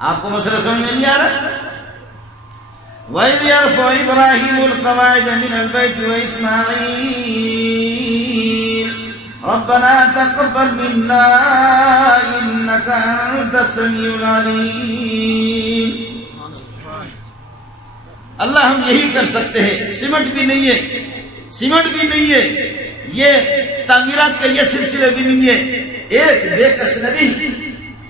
آپ کو مسئلہ سمجھ میں نہیں آ رہا؟ وَإِذْ يَرْفَعُ إِبْرَاهِيمُ الْقَوَاعِدَ مِنَ الْبَيْتِ وَإِسْمَاعِيلُ رَبَّنَا تَقَبَّلْ مِنَّا إِنَّكَ أَنْتَ السَّمِيعُ الْعَلِيمُ۔ اللہ ہم یہی کر سکتے ہیں، سیمنٹ بھی نہیں ہے، سیمنٹ بھی نہیں ہے، یہ تعمیرات کا یہ سلسلہ بھی نہیں ہے، ایک بے کس نبی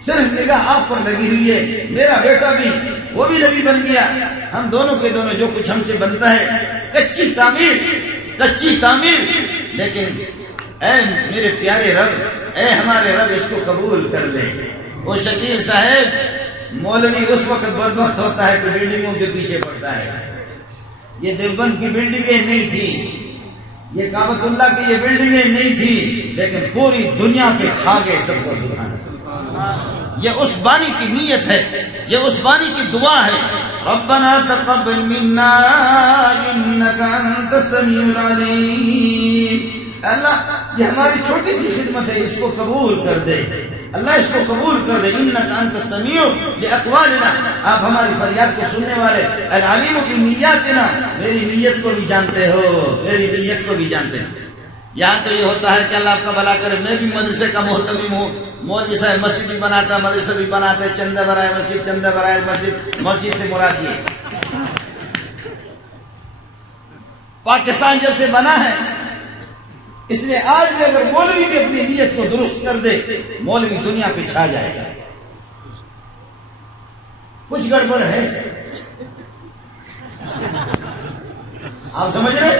صرف نگاہ آپ پر لگی ہوئی ہے، میرا بیٹا بھی وہ بھی نبی بن گیا، ہم دونوں کے دونوں جو کچھ ہم سے بنتا ہے کچی تعمیر، لیکن اے میرے پیارے رب، اے ہمارے رب اس کو قبول کر لے۔ وہ شکیل صاحب مولوی اس وقت بدبخت ہوتا ہے کہ بلڈنگوں کے پیچھے پڑتا ہے۔ یہ دیوبند کی بلڈنگیں نہیں تھی، یہ کعبۃ اللہ کی یہ بلڈنگیں نہیں تھی، لیکن پوری دنیا پہ کھا گئے سب کو۔ سبحان اللہ، یہ اس بانی کی نیت ہے، یہ اس بانی کی دعا ہے۔ ربنا تقبل منا انک انت السمیع العلیم۔ اللہ یہ ہماری چھوٹی سی خدمت ہے، اس کو قبول کر دے، اللہ اس کو قبول کر دے۔ انک انت السمیع لاقوالنا، آپ ہماری فریاد کو سننے والے، العلیم بنیاتنا، میری نیت کو بھی جانتے ہو، میری نیت کو بھی جانتے ہیں۔ یہاں تو یہ ہوتا ہے کہ اللہ آپ کا بھلا کرے، میں بھی مدرسے کا محتمم ہوں، مولوی صاحب مسجد بھی بناتا ہے، مدرسہ بھی بناتے، چندہ برائے مسجد، چندہ برائے مسجد، مسجد سے مراد یہ پاکستان جب سے بنا ہے، اس لیے آج بھی اگر مولوی بھی اپنی نیت کو درست کر دے، مولوی دنیا پہ چھا جائے گا۔ کچھ گڑبڑ ہے، آپ سمجھ رہے؟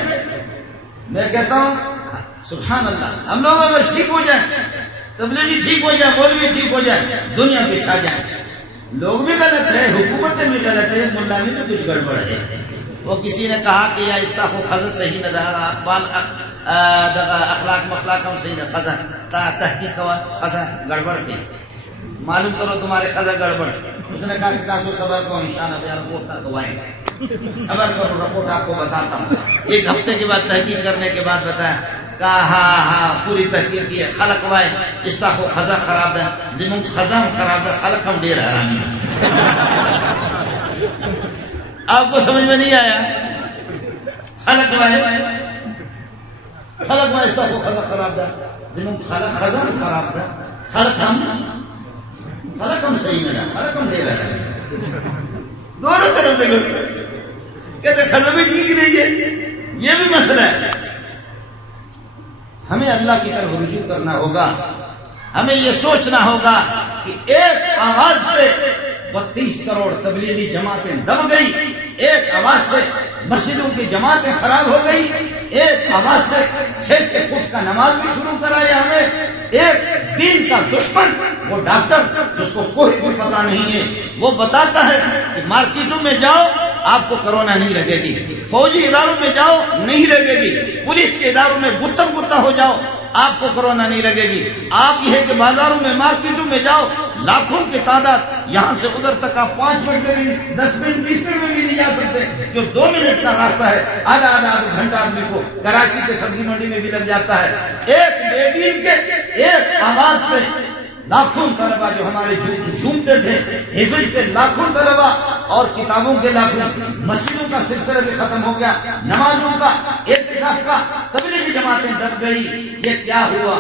میں کہتا ہوں سبحان اللہ، ہم لوگ اگر ٹھیک ہو جائیں، تبلیغی ٹھیک ہو جائے، مولوی ٹھیک ہو جائے، دنیا پہ چھا جائیں۔ لوگ بھی غلط ہے، حکومتیں بھی غلط ہے، ملا میں تو کچھ گڑبڑ ہے۔ وہ کسی نے کہا کہ یا استاف و خزر صحیح نہ رہا، اقبال اخلاق مخلاق ہم صحیح نہ، خزر تحقیق ہوا، خزر گڑبڑ تھی، معلوم کرو تمہارے خزر گڑبڑ۔ اس نے کہا کہ تاسو صبر کو انشاءاللہ بیان رپورٹ کا دعائیں، صبر کرو، رپورٹ آپ کو بتاتا ہوں۔ ایک ہفتے کے بعد تحقیق کرنے کے بعد بتایا، کہا ہاں پوری تحقیق کی ہے، خلق وائے استاخ و خزا خراب ہے، زمین خزا خراب ہے، خلق ہم دیر حرامی۔ آپ کو سمجھ میں نہیں آیا؟ خلق وائے استاخ و خزا خراب ہے، زمین خلق خزا خراب ہے، خلق ہم صحیح نہ، خلق ہم دیر حرامی۔ دونوں طرف سے کہتے خزا بھی ٹھیک نہیں ہے، یہ بھی مسئلہ ہے۔ ہمیں اللہ کی طرف رجوع کرنا ہوگا، ہمیں یہ سوچنا ہوگا کہ ایک آواز پہ 32 کروڑ تبلیغی جماعتیں دب گئی، ایک آواز سے مسجدوں کی جماعتیں خراب ہو گئی، ایک آواز سے 6 فٹ کا نماز بھی شروع کرایا ہمیں۔ ایک دین کا دشمن، وہ ڈاکٹر جس کو کوئی بھی پتہ نہیں ہے، وہ بتاتا ہے کہ مارکیٹوں میں جاؤ آپ کو کرونا نہیں لگے گی، فوجی اداروں میں جاؤ نہیں لگے گی، پولیس کے اداروں میں گتا ہو جاؤ آپ کو کرونا نہیں لگے گی۔ آپ یہ ہے کہ بازاروں میں مارکیٹوں میں جاؤ، لاکھوں کی تعداد، یہاں سے ادھر تک آپ 5 منٹ میں بھی 10 منٹ 20 منٹ میں بھی نہیں جا سکتے، جو 2 منٹ کا راستہ ہے آدھا گھنٹہ آدمی کو کراچی کے سبزی منڈی میں بھی لگ جاتا ہے۔ ایک بے دین کے ایک آواز پہ لاکھوں طلبہ جو ہمارے جھومتے تھے، حفظ کے لاکھوں طلبہ اور کتابوں کے لاکھوں، مسجدوں کا سلسلہ بھی ختم ہو گیا، نمازوں کا، اعتکاف کا، تبلیغی جماعتیں دب گئی۔ یہ کیا ہوا؟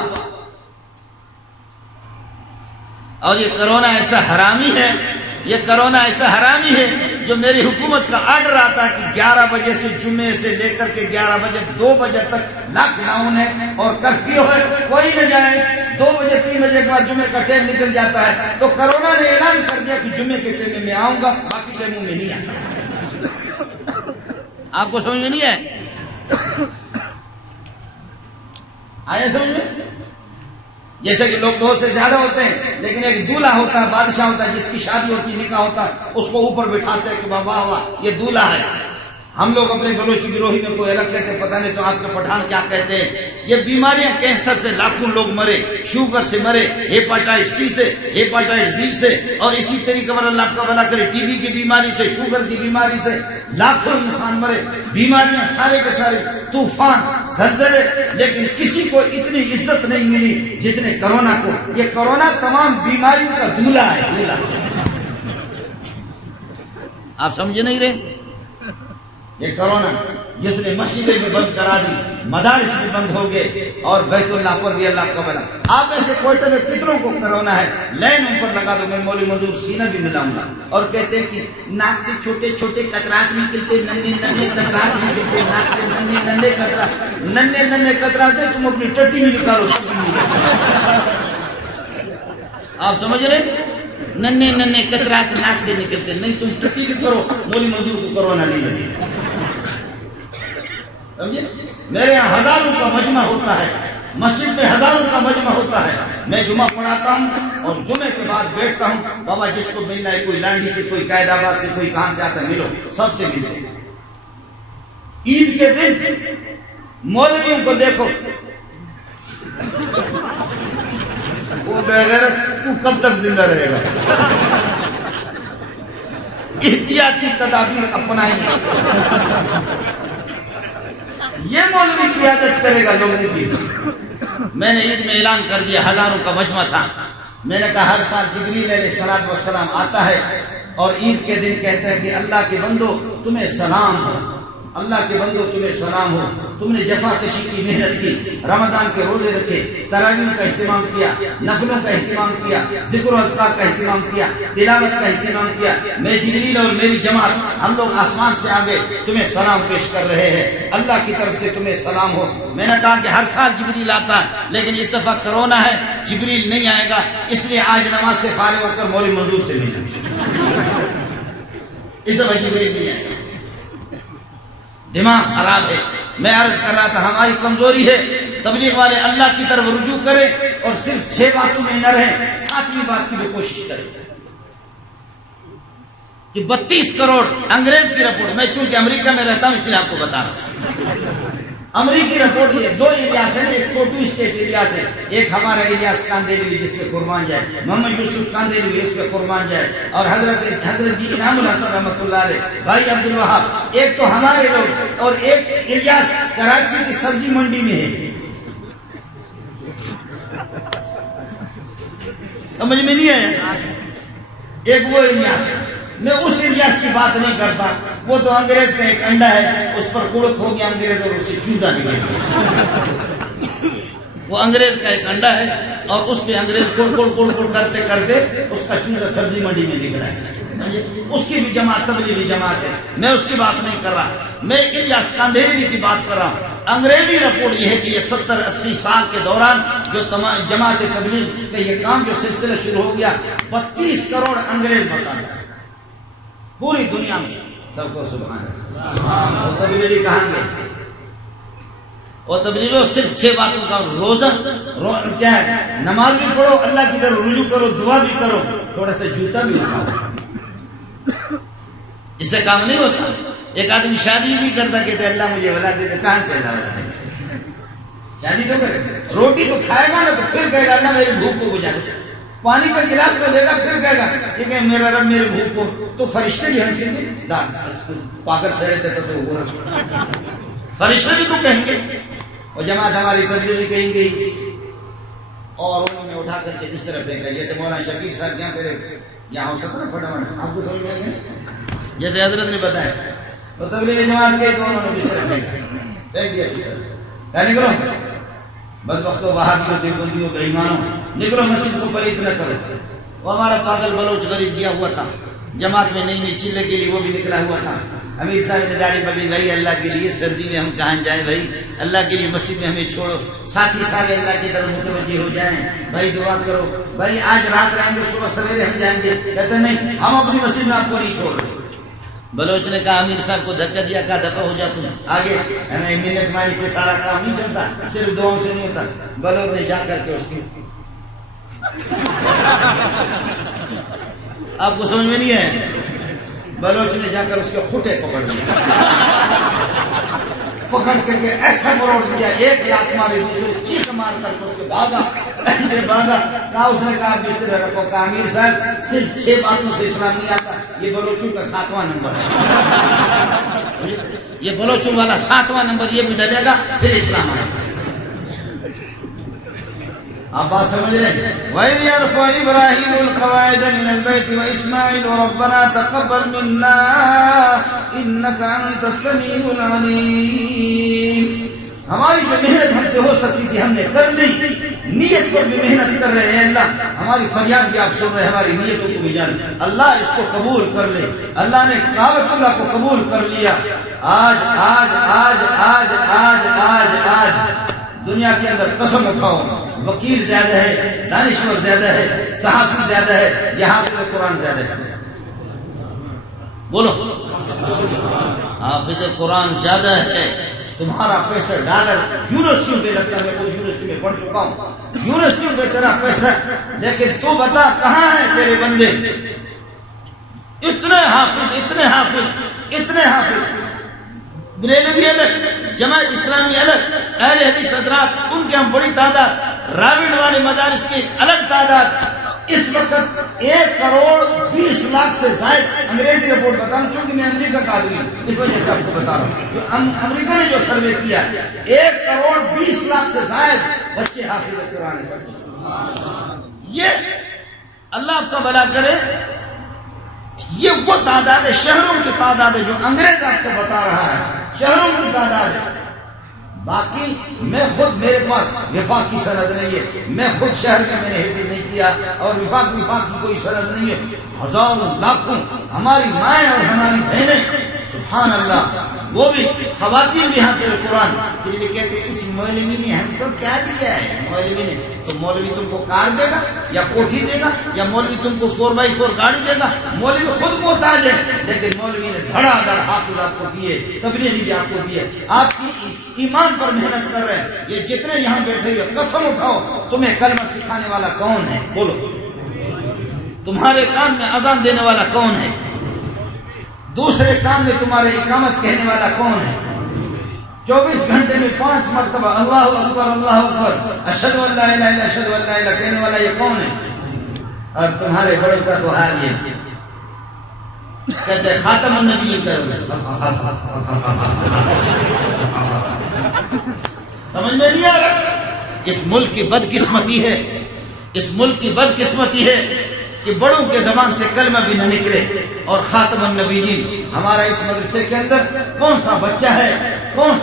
اور یہ کرونا ایسا حرامی ہے، یہ کرونا ایسا حرامی ہے جو میری حکومت کا آرڈر آتا ہے کہ 11 بجے سے جمعے سے لے کر کے 11 بجے 2 بجے تک لاک ڈاؤن ہے اور کرفیو ہے، کوئی نہ جائے۔ 2 بجے 3 بجے کے بعد جمعے کا ٹائم نکل جاتا ہے، تو کرونا نے اعلان کر دیا کہ جمعے کے ٹائم میں آؤں گا، باقی ٹائموں میں نہیں آتا۔ آپ کو سمجھ میں نہیں ہے؟ آیا سمجھ میں؟ جیسے کہ لوگ 2 سے زیادہ ہوتے ہیں، لیکن ایک دولہا ہوتا ہے، بادشاہ ہوتا ہے، جس کی شادی ہوتی ہے، نکاح ہوتا ہے، اس کو اوپر بٹھاتے ہیں کہ بابا واہ یہ دولہا ہے۔ ہم لوگ اپنے بلوچی گروہی میں کوئی الگ کہتے ہیں، پتہ نہیں تو آپ کے پٹھان کیا کہتے ہیں۔ یہ بیماریاں، کینسر سے لاکھوں لوگ مرے، شوگر سے مرے، ہیپاٹائٹس سی سے، ہیپاٹائٹس بی سے، اور اسی طریقے پر اللہ کا بھلا کرے ٹی بی کی بیماری سے، شوگر کی بیماری سے لاکھوں انسان مرے۔ بیماریاں سارے کے سارے، طوفان، زلزلے، لیکن کسی کو اتنی عزت نہیں ملی جتنے کرونا کو۔ یہ کرونا تمام بیماریوں کا دولہا ہے، دولہا۔ آپ سمجھے نہیں رہے؟ یہ کرونا جس نے مسجدیں بھی بند کرا دی، مدارس بھی بند ہو گئے، اور بیت اللہ پر بھی اللہ کا بنا۔ آپ ایسے کوئٹہ میں کتنوں کو کرونا ہے، لائن ان پر لگا دو، میں مولوی منظور سینہ بھی ملاؤں گا، اور کہتے ہیں کہ ناک سے چھوٹے چھوٹے قطرات نکلتے، ننھے ننھے قطرات نکلتے، ناک سے ننھے ننھے قطرات، ننھے ننھے قطرات ہیں، تم اپنی ٹٹی بھی نکالو۔ آپ سمجھ رہے؟ ننھے ننھے قطرات ناک سے نکلتے، نہیں تم ٹٹی بھی کرو، مولوی منظور کو کرونا نہیں لگے۔ میرے یہاں ہزاروں کا مجمع ہوتا ہے، مسجد میں ہزاروں کا مجمع ہوتا ہے، میں جمعہ پڑھاتا ہوں اور جمعے کے بعد بیٹھتا ہوں، بابا جس کو ملنا ہے، کوئی لانڈی سے، کوئی قائد آباد سے، کوئی کہاں سے آتا ہے، ملو، سب سے ملو۔ عید کے دن مولویوں کو دیکھو، وہ بغیرت تو کب تک زندہ رہے گا؟ احتیاطی تدابیر اپنائیں گے، یہ مولوی قیادت کرے گا لوگوں کی۔ میں نے عید میں اعلان کر دیا، ہزاروں کا مجمع تھا، میں نے کہا ہر سال جبریل علیہ السلام آتا ہے اور عید کے دن کہتا ہے کہ اللہ کے بندو تمہیں سلام ہو، اللہ کے بندو تمہیں سلام ہو، تم نے جفا کشی کی محنت کی، رمضان کے روزے رکھے، تراویح کا اہتمام کیا، نفلوں کا اہتمام کیا، ذکر و اذکار کا اہتمام کیا، تلاوت کا اہتمام کیا، میں جبریل اور میری جماعت ہم لوگ آسمان سے آگے تمہیں سلام پیش کر رہے ہیں، اللہ کی طرف سے تمہیں سلام ہو۔ میں نے کہا کہ ہر سال جبریل آتا ہے، لیکن اس دفعہ کرونا ہے، جبریل نہیں آئے گا، اس لیے آج نماز سے فارغ ہو کر مولوی منظور سے ملیں۔ اس دفعہ جبریل نہیں آئے گا، دماغ خراب ہے۔ میں عرض کر رہا تھا ہماری کمزوری ہے، تبلیغ والے اللہ کی طرف رجوع کریں اور صرف 6 باتوں میں نہ رہیں، 7ویں بات کی بھی کوشش کریں کہ 32 کروڑ انگریز کی رپورٹ، میں چونکہ امریکہ میں رہتا ہوں اس لیے آپ کو بتا رہا ہوں، امریکی رپورٹ یہ 2 الیاس ہیں، ایک فوٹو اسٹیٹ الیاس ہے، ایک ہمارا الیاس کاندیلوی جس پہ قربان جائے، محمد یوسف کاندیلوی اس پہ قربان جائے، اور حضرت جی انعام الحسن رحمۃ اللہ علیہ، بھائی عبدالوہاب، ایک تو ہمارے لوگ اور ایک الیاس کراچی کی سبزی منڈی میں ہے۔ سمجھ میں نہیں آیا؟ ایک وہ الیاس، میں اس الیاس کی بات نہیں کرتا، وہ تو انگریز کا ایک انڈا ہے، اس پر کڑک ہو گیا انگریز اور اسے چوزا نکل گیا۔ وہ انگریز کا ایک انڈا ہے اور اس پہ انگریز کڑ کڑ کڑ کڑ کرتے کرتے اس کا چوزا سبزی منڈی میں نکلا ہے۔ اس کی بھی جماعت تبلیغی جماعت ہے، میں اس کی بات نہیں کر رہا، میں الیاس کاندیلوی کی بات کر رہا ہوں۔ انگریزی رپورٹ یہ ہے کہ یہ 70-80 سال کے دوران جو جماعت تبلیغ کا یہ کام جو سلسلہ شروع ہو گیا، 32 کروڑ انگریز بتا رہے پوری دنیا میں، سب کو سبحان اللہ۔ وہ تبلیغی کہاں گئے؟ وہ تبلیغوں صرف 6 باتوں کا، روزہ کیا ہے، نماز بھی پڑھو، اللہ کی طرف رجوع کرو، دعا بھی کرو، تھوڑا سا جوتا بھی اٹھاؤ، اس سے کام نہیں ہوتا۔ ایک آدمی شادی نہیں کرتا، کہتے اللہ مجھے اولاد دے دے، کہاں سے اللہ اولاد دے؟ شادی تو کرے، روٹی تو کھائے گا نا، تو پھر کہے گا اللہ میری بھوک کو بجھا دے، پانی کا گلاس تو دے گا، پھر کہے گا ٹھیک ہے میرا رب میرے بھوک کو، تو فرشتے بھی ہم سے پاگل سڑے تھے تو فرشتے بھی تو کہیں گے، اور جماعت ہماری تبلیغی کہیں گے، اور انہوں نے اٹھا کر کے اس طرح پھینکا، جیسے مولانا شکیل صاحب جہاں پہ یہاں ہوتا تھا نا فٹافٹ، آپ کو سمجھ میں آئے گا، جیسے حضرت نے بتایا، تو تبلیغی جماعت کے تو انہوں نے اس طرح پھینک دیا، کیا نکلو بدبختوں، وہابیوں، دیوبندیوں، بے ایمانوں، نکلو مسجد کو پلیت نہ کرو۔ وہ ہمارا پاگل بلوچ غریب گیا ہوا تھا جماعت میں نئی نئی چلے کے لیے، وہ بھی نکلا ہوا تھا، امیر صاحب نے داڑھی پکڑی، بھائی اللہ کے لیے سردی میں ہم کہاں جائیں، بھائی اللہ کے لیے مسجد میں ہمیں چھوڑو، ساتھی سارے اللہ کی طرف متوجہ ہو جائیں، بھائی دعا کرو، بھائی آج رات رہیں گے صبح سویرے ہم جائیں گے، کہتے نہیں ہم اپنی مسجد میں آپ کو نہیں چھوڑ رہے۔ بلوچ نے کہا امیر صاحب کو دھکا دیا، کہا دفع ہو جا تم آگے، ہمیں محنت مائی سے سارا کام نہیں چلتا، صرف دعاؤں سے نہیں ہوتا۔ بلوچ نے جا کر کے اس کی آپ کو سمجھ میں نہیں ہے، بلوچ نے جا کر اس کے کھوٹے پکڑ لیے، پکڑ کر کے ایسا مروڑ دیا، ایک لات ماری، دوسرے چیخ مار کر اس کے بھاگا، ایسے بھاگا، کہا اس نے کہا بستر رکھو، کہا امیر صاحب صرف 6 باتوں سے اسلام نہیں آتا، یہ بلوچوں کا 7واں نمبر ہے، یہ بلوچوں والا 7واں نمبر یہ بھی ڈلے گا پھر اسلام آئے گا۔ آپ بات سمجھ رہے ہیں؟ وَإِذْ يَرْفَعُ إِبْرَاهِيمُ الْقَوَاعِدَ مِنَ الْبَيْتِ وَإِسْمَاعِيلُ رَبَّنَا تَقَبَّلْ مِنَّا إِنَّكَ أَنْتَ السَّمِيعُ الْعَلِيمُ. ہماری جو محنت ہم سے ہو سکتی تھی ہم نے کر لی، نیت پر بھی محنت کر رہے ہیں اللہ، ہماری فریاد بھی آپ سن رہے ہیں، ہماری نیتوں کو بھی جان، اللہ اس کو قبول کر لے. اللہ نے کعبۃ اللہ کو قبول کر لیا. آج آج آج آج آج آج آج دنیا کے اندر قسم اٹھاؤ، وکیل زیادہ ہے، دانشور زیادہ ہے، صحافی زیادہ ہے، یہاں پہ قرآن زیادہ ہے. بولو حافظ قرآن زیادہ ہے. تمہارا پیسہ ڈالر یونیورسٹیوں پہ لگتا ہے، میں خود یونیورسٹی میں پڑھ چکا ہوں، یونیورسٹیوں پہ تیرا پیسہ، لیکن تو بتا کہاں ہے تیرے بندے؟ اتنے حافظ اتنے حافظ اتنے حافظ، بریلوی الگ، جماعت اسلامی الگ، اہل حدیث حضرات ان کے ہم بڑی تعداد، راوڑ والے مدارس کی الگ تعداد. اس وقت 1,20,00,000 سے زائد، انگریزی رپورٹ بتا رہا ہوں چونکہ میں امریکہ کا آدمی ہوں اس وجہ سے آپ کو بتا رہا ہوں، امریکہ نے جو سروے کیا 1,20,00,000 سے زائد بچے حافظ قرآن ہیں. یہ اللہ آپ کا بھلا کرے. یہ وہ تعداد ہے، شہروں کی تعداد ہے جو انگریز آپ کو بتا رہا ہے، شہروں کی تعداد ہے. باقی میں خود، میرے پاس وفاق کی سند نہیں ہے، میں خود شہر کا میں نے حفظ نہیں کیا، اور وفاق کی کوئی سند نہیں ہے. ہزاروں لاکھوں ہماری مائیں اور ہماری بہنیں، سبحان اللہ، وہ بھی خواتین بھی حافظ قرآن، پھر بھی کہتے ہیں اس مولوی نے ہم کو کیا دیا ہے؟ مولوی نے تو مولوی تم کو کار دے گا یا کوٹھی دے گا یا مولوی تم کو 4x4 گاڑی دے گا؟ مولوی خود محتاج ہے، لیکن مولوی نے دھڑا دھڑ حافظ آپ کو دیے، تبلیغی بھی آپ کو دیے. آپ کی ایمان پر محنت کر رہے ہیں. یہ جتنے یہاں بیٹھے ہوئے قسم اٹھاؤ، تمہیں کلمہ سکھانے والا کون ہے؟ بولو. تمہارے کان میں اذان دینے والا کون ہے؟ دوسرے کام میں تمہارے اقامت کہنے والا کون ہے؟ 24 گھنٹے میں 5 مرتبہ اللہ اکبر اللہ اکبر اشہد ان لا الہ الا اشہد ان لا الہ کہنے والا یہ کون ہے؟ اور تمہارے بڑوں کا تو حال یہ کہتے ہیں خاتم النبی کرو. سمجھ میں نہیں آ رہا؟ اس ملک کی بدقسمتی ہے، اس ملک کی بدقسمتی ہے کہ بڑوں کے زبان سے کلمہ بھی نہ نکلے. اور خاتم النبیین ہمارا اس مدرسے کے اندر کون سا بچہ ہے وہ 3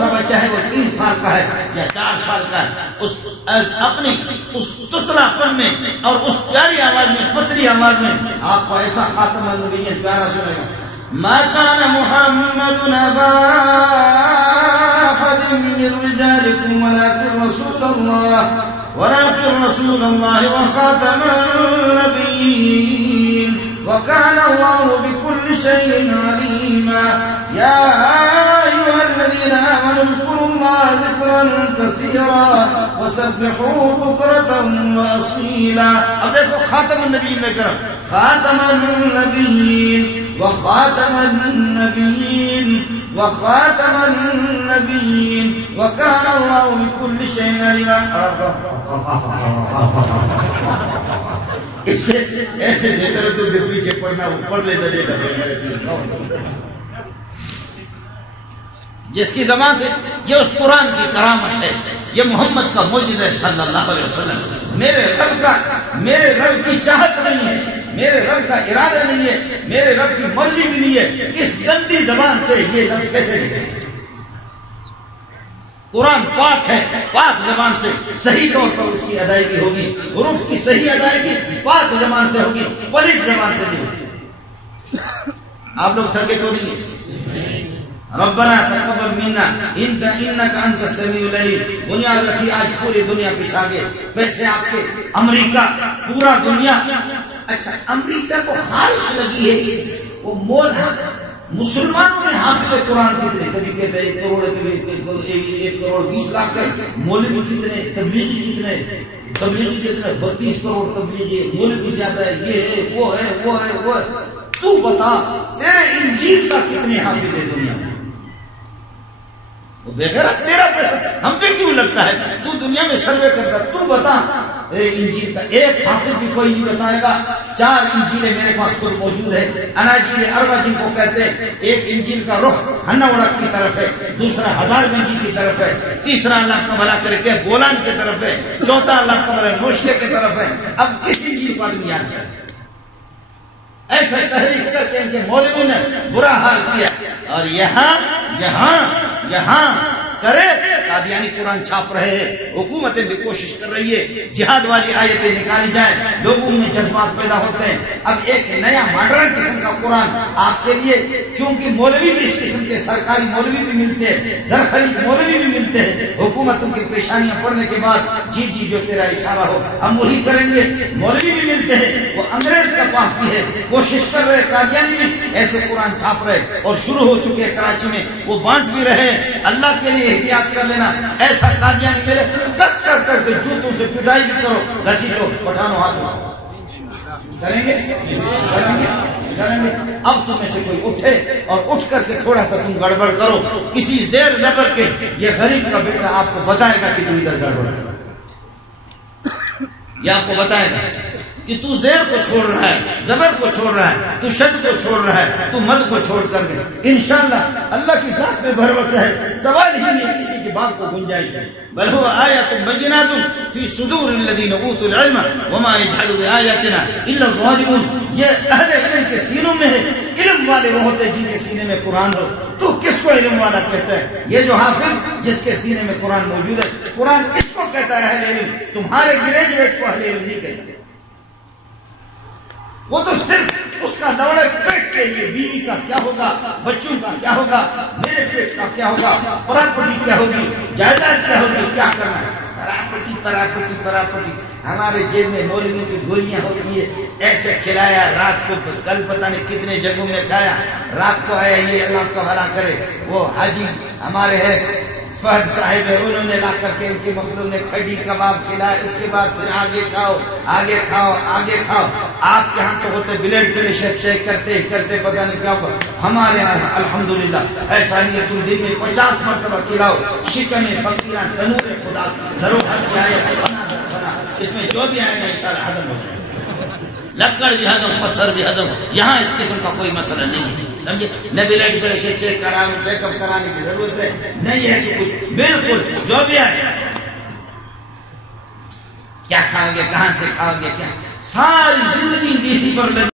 سال کا ہے یا 4 سال کا ہے، اپنی اس ستلا پن میں اور اس پیاری آواز میں، پتلی آواز میں آپ کو ایسا خاتم النبیین پیارا سنے گا. ما كان محمد أبا أحد من رجالكم ولكن رسول الله وخاتم النبيين وكان الله بكل شيء عليما. يا أيها الذين آمنوا اذكروا الله ذكرا كثيرا وسبحوه بكرة وأصيلا. اب دیکھو خاتم النبیین میں کرم، خاتم النبیین وخاتم النبیین وخاتم النبیین وكان الله بكل شيء عليما. ایسے دیکھ رہے تو پھر پیچھے پڑھنا، وہ پڑھ لیتا دے گا. جس کی زبان سے یہ اس قرآن کی کرامت ہے، یہ محمد کا معجزہ ہے صلی اللہ علیہ وسلم. میرے رب کی چاہت نہیں ہے، میرے رب کا ارادہ نہیں ہے، میرے رب کی مرضی بھی نہیں ہے. اس گندی زبان سے یہ لفظ کیسے نکلے؟ قرآن پاک ہے، پاک زبان سے صحیح طور پر اس کی ادائیگی ہوگی، حروف کی صحیح ادائیگی پاک زبان سے ہوگی، پلیت زبان سے نہیں ہوگی. آپ لوگ تھکے تو نہیں؟ ربنا تقبل منا انك انت السميع العليم. بنیاد رکھی آج پوری دنیا پیچھا گئے، پیسے آپ کے امریکہ، پورا دنیا. اچھا امریکہ کو خارج لگی ہے وہ مول ہے. مسلمانوں میں حافظ قرآن کتنے؟ کبھی کہتے ہیں 1 کروڑ، کبھی 1,20,00,000 ہے. مولوی کتنے؟ تبلیغی کتنے؟ 32 کروڑ تبلیغی، مولوی زیادہ ہے، یہ ہے وہ ہے وہ ہے وہ ہے. تو بتا تیرے انجیل کا کتنے حافظ ہے دنیا میں؟ وہ بغیر تیرا پیسہ ہم پہ کیوں لگتا ہے؟ تو دنیا میں سروے کرتا، تو بتا انجیل کا ایک حافظ بھی کوئی نہیں بتائے گا. 4 انجیلیں میرے پاس خود موجود ہے. اناجیل اربع جن کو کہتے ہیں. ایک انجیل کا رخ ہنوڑا کی طرف ہے, دوسرا ہزار گنجی کی طرف ہے, تیسرا اللہ کا بھلا کر کے بولان کی طرف ہے, چوتھا اللہ کا بھلا نوشلے کی طرف ہے. اب کس انجیل کو آدمی یاد ہے؟ ایسا تحریف کر کے ان کے مولوی نے برا حال کیا. اور یہاں کرے قادیانی قرآن چھاپ رہے ہیں, حکومتیں بھی کوشش کر رہی ہے جہاد والی آیتیں نکالی جائیں, لوگوں میں جذبات پیدا ہوتے ہیں. اب ایک نیا ماڈرن قسم کا قرآن آپ کے لیے, چونکہ مولوی بھی اس قسم کے سرکاری مولوی بھی ملتے ہیں, زرخرید مولوی بھی ملتے ہیں, حکومتوں کی پیشانیاں پڑھنے کے بعد جی جو تیرا اشارہ ہو ہم وہی کریں گے. مولوی بھی ملتے ہیں, وہ انگریز کے پاس بھی ہے, کوشش کر رہے قادیانی بھی ایسے قرآن چھاپ رہے اور شروع ہو چکے ہیں کراچی میں, وہ بانٹ بھی رہے. اللہ کے لیے احتیاط کر لینا, ایسا قادیانی ملے دس کر کے جوتوں سے پٹائی بھی کرو, گھسیٹو, پٹھانو ہاتھ کریں گے. اب تم میں سے کوئی اٹھے اور اٹھ کر کے تھوڑا سا تم گڑبڑ کرو کسی زیر زبر کے, یہ غریب کا بیٹا آپ کو بتائے گا کہ تو ادھر گڑبڑ کرو, یہ آپ کو بتائے گا کہ تو زیر کو چھوڑ رہا ہے, زبر کو چھوڑ رہا ہے, تو شد کو چھوڑ رہا ہے, تو مد کو چھوڑ کر کے انشاءاللہ اللہ کی ذات پہ بھروسہ ہے. سوال ہی نہیں کسی کی بات کو گنجائش ہے. بل هو آیات بینات فی صدور الذین اوتوا العلم وما یجحد بآیاتنا الا الظالمون. یہ اہل علم کے سینوں میں ہے, علم والے وہ ہوتے جن کے سینے میں قرآن ہو. تو کس کو علم والا کہتا ہے؟ یہ جو حافظ جس کے سینے میں قرآن موجود ہے, قرآن کس کو کہتا ہے اہل علم؟ تمہارے گریجویٹ کو اہل علم نہیں کہتا. وہ تو صرف اس کا دوڑے پیٹ کے لیے, بیوی کا کیا ہوگا, بچوں کا کیا ہوگا, میرے پیٹ کا کیا ہوگا, پراپرٹی کیا ہوگی, جائیداد کیا ہوگی, کیا کرنا ہے, پراپرٹی. ہمارے جیب میں مولویوں کی گولیاں ہوتی ہے, ایسے کھلایا رات کو, کل پتہ نہیں کتنے جگہوں میں کھایا, رات کو آیا, یہ اللہ کا بھلا کرے, وہ حاجی ہمارے ہے فہد صاحب ہے, انہوں نے لا کر کے ان کے مخلوق نے کھڑی کباب کھلایا, اس کے بعد پھر آگے کھاؤ. آپ کے ہاں تو ہوتے بلیڈ پریشر چیک کرتے پتہ نہیں کیا ہوگا. ہمارے یہاں الحمدللہ ایسا نہیں ہے, تم دن میں 50 مرتبہ کھلاؤ. شکن فقیراں تنور خدا درو ہر کی آیت بنا, اس میں جو بھی آئے گا انشاءاللہ ہضم ہو جائے, لکڑ بھی ہضم, پتھر بھی ہضم. یہاں اس قسم کا کوئی مسئلہ نہیں ہے, سمجھے. نہ بلڈ پریشر چیک اپ کرانے کی ضرورت ہے, نہیں ہے کہ کچھ, بالکل جو بھی آئے. کیا کھاؤ گے, کہاں سے کھاؤ گے, کیا ساری زندگی اسی پر